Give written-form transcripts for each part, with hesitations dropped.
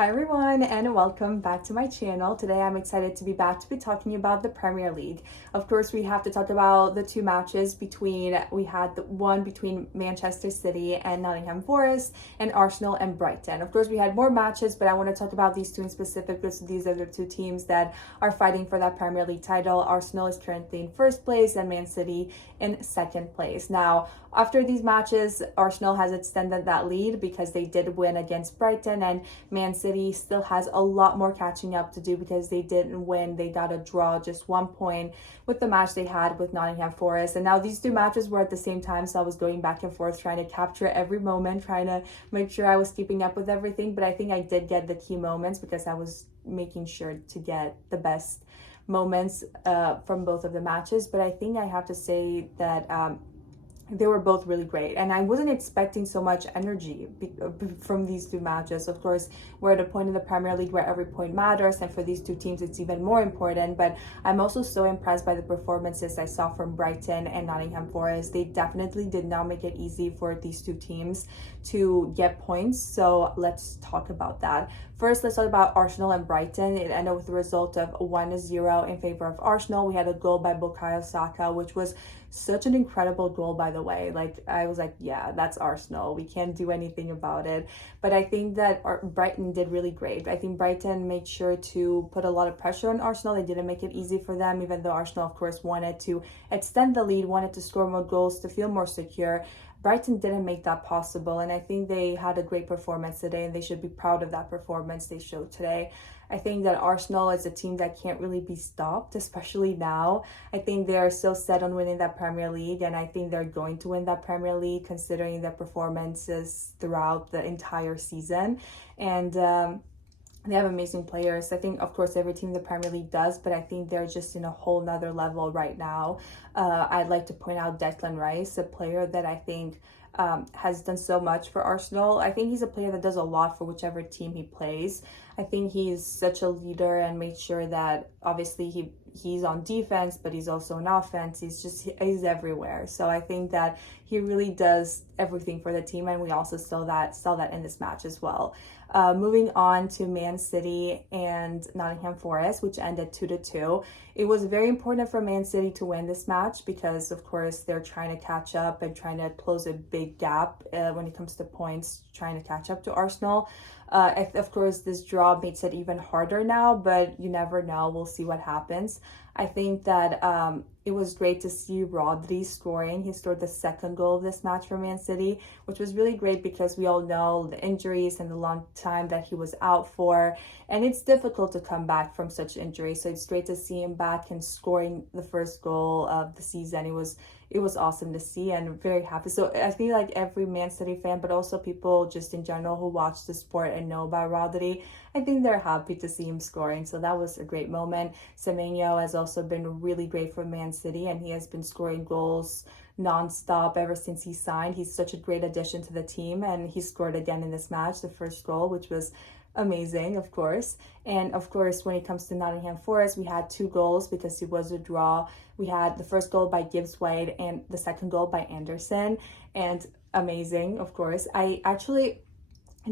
Hi everyone and welcome back to my channel. Today I'm excited to be back to be talking about the Premier League. Of course, we have to talk about the two matches we had the one between Manchester City and Nottingham Forest and Arsenal and Brighton. Of course, we had more matches, but I want to talk about these two in specific because these are the two teams that are fighting for that Premier League title. Arsenal is currently in first place and Man City in second place. Now, after these matches, Arsenal has extended that lead because they did win against Brighton, and Man City still has a lot more catching up to do because they didn't win. They got a draw, just 1 point with the match they had with Nottingham Forest. And now these two matches were at the same time, so I was going back and forth trying to capture every moment, trying to make sure I was keeping up with everything. But I think I did get the key moments because I was making sure to get the best moments from both of the matches. But I think I have to say that they were both really great, and I wasn't expecting so much energy from these two matches. Of course, we're at a point in the Premier League where every point matters, and for these two teams it's even more important. But I'm also so impressed by the performances I saw from Brighton and Nottingham Forest. They definitely did not make it easy for these two teams to get points, so let's talk about that. First, let's talk about Arsenal and Brighton. It ended with a result of 1-0 in favor of Arsenal. We had a goal by Bukayo Saka, which was such an incredible goal, by the way. Like, I was like, yeah, that's Arsenal. We can't do anything about it. But I think that Brighton did really great. I think Brighton made sure to put a lot of pressure on Arsenal. They didn't make it easy for them, even though Arsenal, of course, wanted to extend the lead, wanted to score more goals, to feel more secure. Brighton didn't make that possible, and I think they had a great performance today, and they should be proud of that performance they showed today. I think that Arsenal is a team that can't really be stopped, especially now. I think they are so set on winning that Premier League, and I think they're going to win that Premier League considering their performances throughout the entire season. And they have amazing players. I think, of course, every team in the Premier League does, but I think they're just in a whole nother level right now. I'd like to point out Declan Rice, a player that I think has done so much for Arsenal. I think he's a player that does a lot for whichever team he plays. I think he's such a leader and made sure that obviously he's on defense, but he's also on offense. He's everywhere. So I think that he really does everything for the team, and we also saw that in this match as well. Moving on to Man City and Nottingham Forest, which ended 2-2. It was very important for Man City to win this match because, of course, they're trying to catch up and trying to close a big gap when it comes to points, trying to catch up to Arsenal. Of course, this draw makes it even harder now, but you never know. We'll see what happens. I think that it was great to see Rodri scoring. He scored the second goal of this match for Man City, which was really great because we all know the injuries and the long time that he was out for, and it's difficult to come back from such injuries. So it's great to see him back and scoring the first goal of the season. It was awesome to see and very happy. So I feel like every Man City fan, but also people just in general who watch the sport and know about Rodri, I think they're happy to see him scoring. So that was a great moment. Semenyo has also been really great for Man City, and he has been scoring goals non-stop ever since he signed. He's such a great addition to the team, and he scored again in this match, the first goal, which was amazing, of course. And of course, when it comes to Nottingham Forest, we had 2 goals because it was a draw. We had the first goal by Gibbs-White and the second goal by Anderson, and amazing, of course. I actually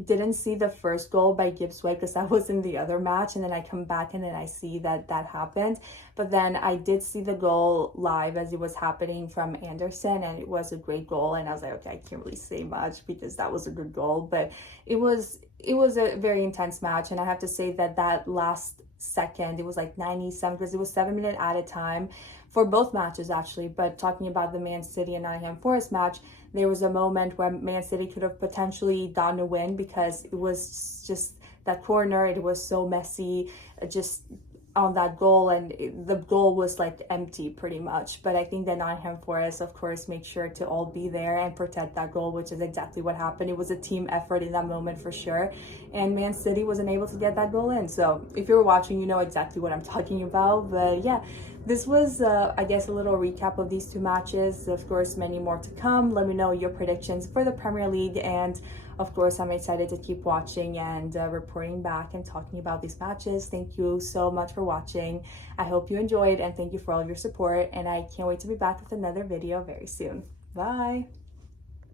didn't see the first goal by Gibbs-White because I was in the other match, and then I come back and then I see that happened. But then I did see the goal live as it was happening from Anderson, and it was a great goal, and I was like, okay, I can't really say much because that was a good goal, but it was a very intense match. And I have to say that last second, it was like 97 because it was 7 minutes at a time for both matches actually. But talking about the Man City and Nottingham Forest match, there was a moment where Man City could have potentially gotten a win because it was just that corner. It was so messy, just on that goal, and the goal was like empty pretty much. But I think that Nottingham Forest, of course, made sure to all be there and protect that goal, which is exactly what happened. It was a team effort in that moment for sure, and Man City wasn't able to get that goal in. So if you're watching, you know exactly what I'm talking about. But yeah, this was, I guess, a little recap of these two matches. Of course, many more to come. Let me know your predictions for the Premier League, and of course, I'm excited to keep watching and reporting back and talking about these matches. Thank you so much for watching. I hope you enjoyed, and thank you for all of your support, and I can't wait to be back with another video very soon. Bye!